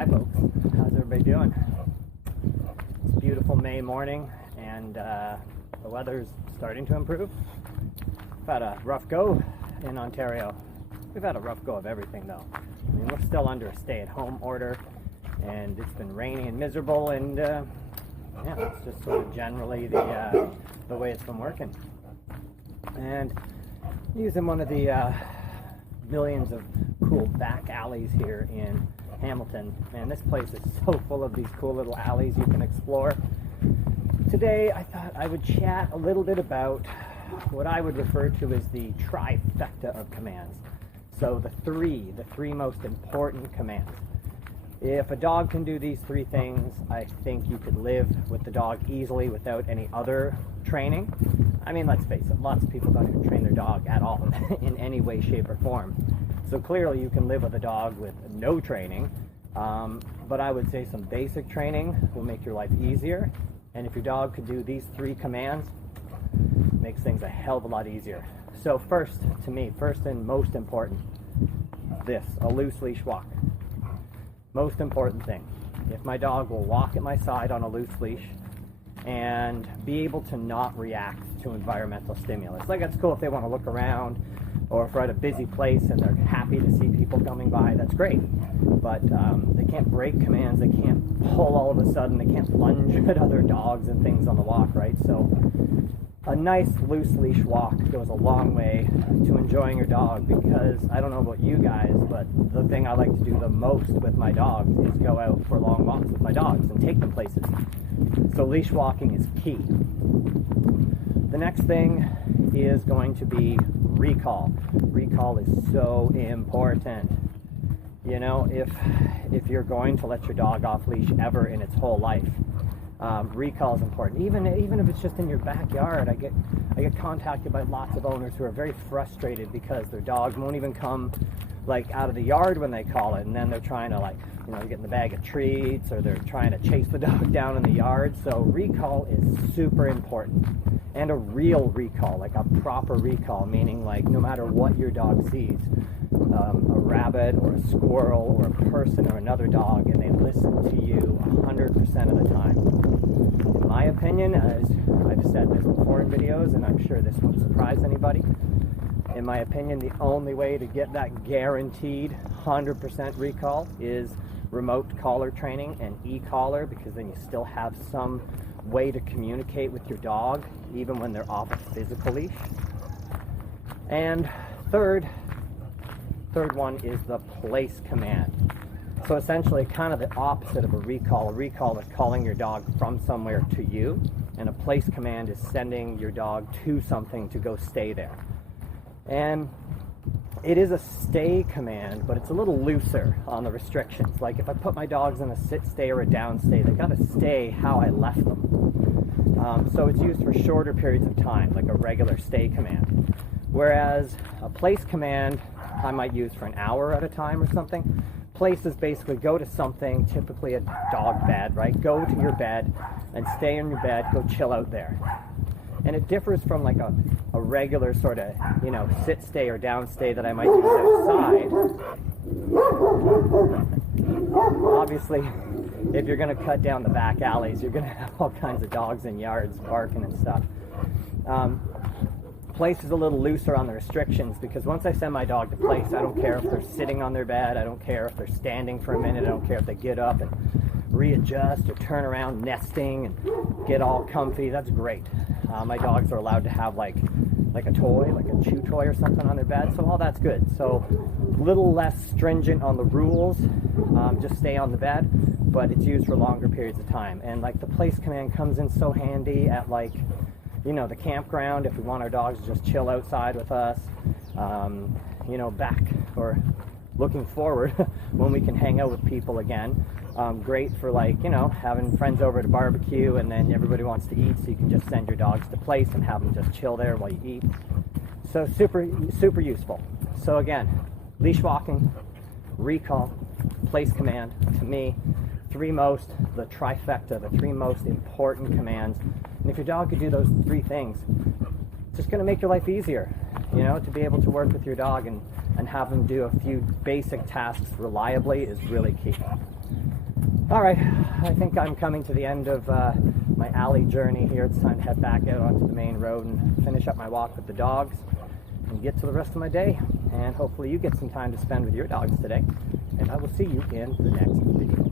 Hi folks, how's everybody doing? It's a beautiful May morning and the weather's starting to improve. We've had a rough go in Ontario. We've had a rough go of everything though. I mean, we're still under a stay-at-home order and it's been rainy and miserable, and yeah, it's just sort of generally the way it's been working. And using one of the millions of cool back alleys here in Hamilton. Man, this place is so full of these cool little alleys you can explore. Today I thought I would chat a little bit about what I would refer to as the trifecta of commands. So the three most important commands. If a dog can do these three things, I think you could live with the dog easily without any other training. I mean, let's face it, lots of people don't even train their dog at all in any way, shape, or form. So clearly you can live with a dog with no training, but I would say some basic training will make your life easier. And if your dog could do these three commands, it makes things a hell of a lot easier. So first, to me, first and most important, a loose leash walk. Most important thing. If my dog will walk at my side on a loose leash and be able to not react to environmental stimulus. Like, it's cool if they want to look around, or if we're at a busy place and they're happy to see people coming by, that's great. But they can't break commands, they can't pull all of a sudden, they can't lunge at other dogs and things on the walk, right? So a nice loose leash walk goes a long way to enjoying your dog, because I don't know about you guys, but the thing I like to do the most with my dogs is go out for long walks with my dogs and take them places. So leash walking is key. The next thing is going to be recall. Recall is so important. You know, if you're going to let your dog off leash ever in its whole life, recall is important. Even if it's just in your backyard, I get contacted by lots of owners who are very frustrated because their dog won't even come like out of the yard when they call it, and then they're trying to, like, you know, get in the bag of treats, or they're trying to chase the dog down in the yard. So recall is super important, and a real recall, like a proper recall, meaning like no matter what your dog sees, a rabbit or a squirrel or a person or another dog, and they listen to you 100% of the time. In my opinion, as I've said this before in videos, and I'm sure this won't surprise anybody, in my opinion, the only way to get that guaranteed 100% recall is remote collar training and e-collar, because then you still have some way to communicate with your dog even when they're off a physical leash. And third one is the place command. So essentially kind of the opposite of a recall. A recall is calling your dog from somewhere to you, and a place command is sending your dog to something to go stay there. And it is a stay command, but it's a little looser on the restrictions. Like if I put my dogs in a sit stay or a down stay, they gotta stay how I left them. So it's used for shorter periods of time, like a regular stay command. Whereas a place command, I might use for an hour at a time or something. Place is basically go to something, typically a dog bed, right? Go to your bed and stay in your bed, go chill out there. And it differs from like a regular sort of, you know, sit stay or down stay that I might use outside. Obviously, if you're going to cut down the back alleys, you're going to have all kinds of dogs in yards barking and stuff. Place is a little looser on the restrictions, because once I send my dog to place, I don't care if they're sitting on their bed, I don't care if they're standing for a minute, I don't care if they get up and readjust or turn around nesting and get all comfy. That's great. My dogs are allowed to have like a toy, like a chew toy or something on their bed, so all that's good. So a little less stringent on the rules, just stay on the bed, but it's used for longer periods of time. And like the place command comes in so handy at, like, you know, the campground, if we want our dogs to just chill outside with us, you know, back or looking forward when we can hang out with people again. Great for, like, you know, having friends over to barbecue and then everybody wants to eat, so you can just send your dogs to place and have them just chill there while you eat. So super useful. So again, leash walking, recall, place command, to me, the trifecta, the three most important commands. And if your dog could do those three things, it's just going to make your life easier, you know, to be able to work with your dog and have them do a few basic tasks reliably is really key. All right, I think I'm coming to the end of my alley journey here. It's time to head back out onto the main road and finish up my walk with the dogs and get to the rest of my day. And hopefully you get some time to spend with your dogs today. And I will see you in the next video.